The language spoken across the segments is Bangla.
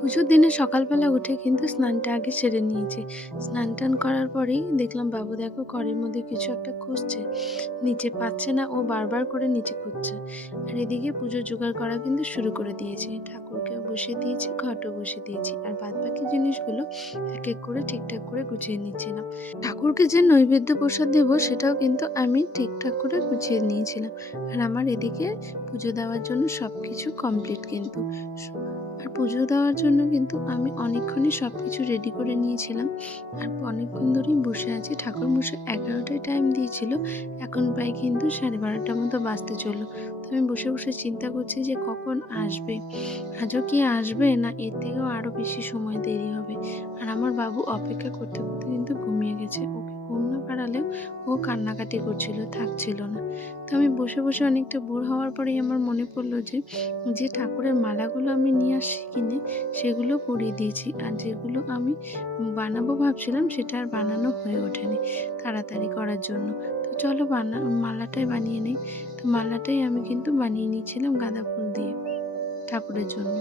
পুজোর দিনে সকালবেলা উঠে কিন্তু স্নানটা আগে সেরে নিয়েছি। স্নান টান করার পরেই দেখলাম বাবু দেখো ঘরের মধ্যে কিছু একটা খুঁজছে। নিচে পাচ্ছে না, ও বারবার করে নিচে খুঁজছে। আর এদিকে পুজোর জোগাড় করা কিন্তু শুরু করে দিয়েছি। ঠাকুরকেও বসিয়ে দিয়েছি ঘটও বসিয়ে দিয়েছি। আর বাদ বাকি জিনিসগুলো এক এক করে ঠিকঠাক করে গুছিয়ে নিচ্ছিলাম। ঠাকুরকে যে নৈবেদ্য প্রসাদ দেবো সেটাও কিন্তু আমি ঠিকঠাক করে গুছিয়ে নিয়েছিলাম। আর আমার এদিকে পুজো দেওয়ার জন্য সব কিছু কমপ্লিট কিন্তু। আর পুজো দেওয়ার জন্য কিন্তু আমি অনেকক্ষণই সব কিছু রেডি করে নিয়েছিলাম। আর অনেকক্ষণ ধরেই বসে আছি। ঠাকুর মশাই এগারোটায় টাইম দিয়েছিল। এখন প্রায় কিন্তু সাড়ে বারোটার মতো বাঁচতে চলল। তো আমি বসে বসে চিন্তা করছি যে কখন আসবে। আজও কি আসবে না? এর থেকেও আরও বেশি সময় দেরি হবে। আর আমার বাবু অপেক্ষা করতে করতে কিন্তু ঘুমিয়ে গেছে। ওকে ঘুম না পাড়ালেও ও কান্নাকাটি করছিল, থাকছিল না। তো আমি বসে বসে অনেকটা বোর হওয়ার পরেই আমার মনে পড়ল যে যে ঠাকুরের মালাগুলো আমি নিয়ে আসি কিনে, সেগুলো পরিয়ে দিয়েছি। আর যেগুলো আমি বানাবো ভাবছিলাম, সেটা আর বানানো হয়ে ওঠেনি তাড়াতাড়ি করার জন্য। তো চলো বানা, মালাটাই বানিয়ে নিই। তো মালাটাই আমি কিন্তু বানিয়ে নিয়েছিলাম গাঁদা ফুল দিয়ে ঠাকুরের জন্য।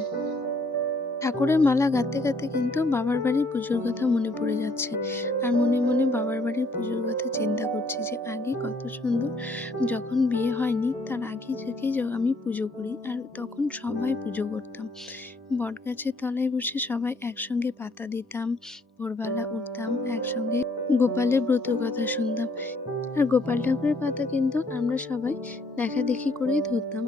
ঠাকুরের মালা গাঁথতে গাঁথতে কিন্তু বাবার বাড়ির পুজোর কথা মনে পড়ে যাচ্ছে। আর মনে মনে বাবার বাড়ির পুজোর কথা চিন্তা করছি যে, আগে কত সুন্দর যখন বিয়ে হয়নি, তার আগে থেকেই আমি পুজো করি আর তখন সবাই পুজো করতাম। বট গাছের তলায় বসে সবাই একসঙ্গে পাতা দিতাম, ভোরবেলা উঠতাম, একসঙ্গে গোপালের ব্রত কথা শুনতাম। আর গোপাল ঠাকুরের পাতা কিন্তু আমরা সবাই দেখা দেখি করেই ধরতাম।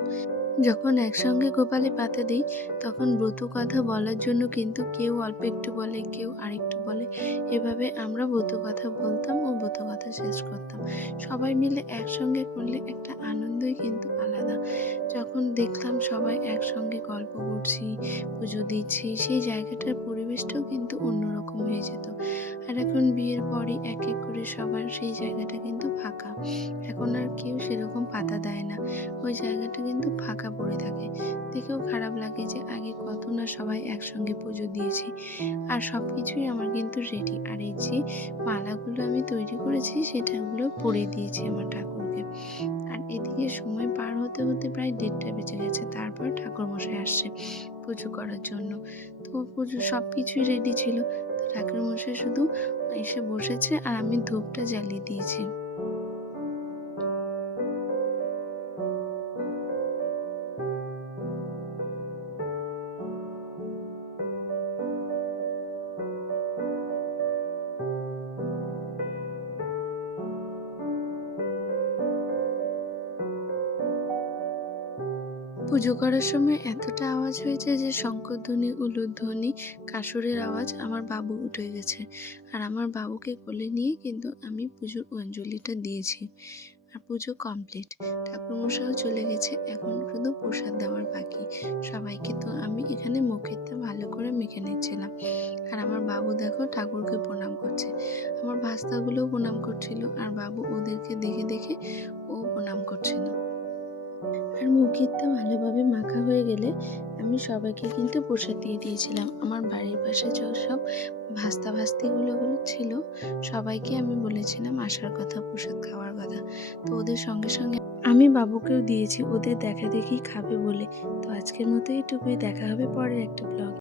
যখন একসঙ্গে গোপালে পাতা দিই, তখন ব্রত কথা বলার জন্য কিন্তু কেউ অল্প একটু বলে, কেউ আরেকটু বলে। এভাবে আমরা ব্রত কথা বলতাম ও ব্রত কথা শেষ করতাম। সবাই মিলে একসঙ্গে করলে একটা আনন্দই কিন্তু আলাদা। যখন দেখলাম সবাই একসঙ্গে গল্প করছি, পুজো দিচ্ছি, সেই জায়গাটার পরিবেশটাও কিন্তু অন্যরকম হয়ে যেত। আর এখন বিয়ের পরই এক এক করে সবার সেই জায়গাটা কিন্তু ফাঁকা। এখন আর কেউ সেরকম পাতা দেয় না। ওই জায়গাটা কিন্তু ফাঁকা পড়ে থাকে। দেখেও খারাপ লাগে যে আগে কত না সবাই একসঙ্গে পুজো দিয়েছি। আর সব কিছুই আমার কিন্তু রেডি আর এই যে মালাগুলো আমি তৈরি করেছি, সেটাগুলো পরে দিয়েছি আমার ঠাকুরকে। আর এদিকে সময় পার হতে হতে প্রায় দেড়টা বেজে গেছে। তারপর ঠাকুর মশাই আসছে। পুজো করার জন্য। তো পুজো সব কিছুই রেডি ছিল। তো ঠাকুর মশাই শুধু এসে বসেছে আর আমি ধূপটা জ্বালিয়ে দিয়েছি। পুজো করার সময় এতটা আওয়াজ হয়েছে যে শঙ্করধ্বনি, উলুধ্বনি, কাসুরের আওয়াজ আমার বাবু উঠে গেছে। আর আমার বাবুকে কোলে নিয়ে কিন্তু আমি পুজোর অঞ্জলিটা দিয়েছি। আর পুজো কমপ্লিট ঠাকুরমশাইও চলে গেছে, এখন শুধু প্রসাদ দেওয়ার বাকি। সবাইকে তো আমি এখানে মুখেরটা ভালো করে মেখে নিচ্ছিলাম। আর আমার বাবু দেখো ঠাকুরকে প্রণাম করছে। আমার ভাস্তাগুলোও প্রণাম করছিল, আর বাবু ওদেরকে দেখে দেখে ও প্রণাম করছিল। আর মুখিরটা ভালোভাবে মাখা হয়ে গেলে আমি সবাইকে কিন্তু প্রসাদ দিয়ে দিয়েছিলাম। আমার বাড়ির পাশে সব ভাস্তা ভাস্তিগুলো ছিল, সবাইকে আমি বলেছিলাম আসার কথা, প্রসাদ খাওয়ার কথা। তো ওদের সঙ্গে সঙ্গে আমি বাবুকেও দিয়েছি, ওদের দেখা দেখি খাবে বলে। তো আজকের মতো এটুকুই দেখা হবে পরের একটা ব্লগ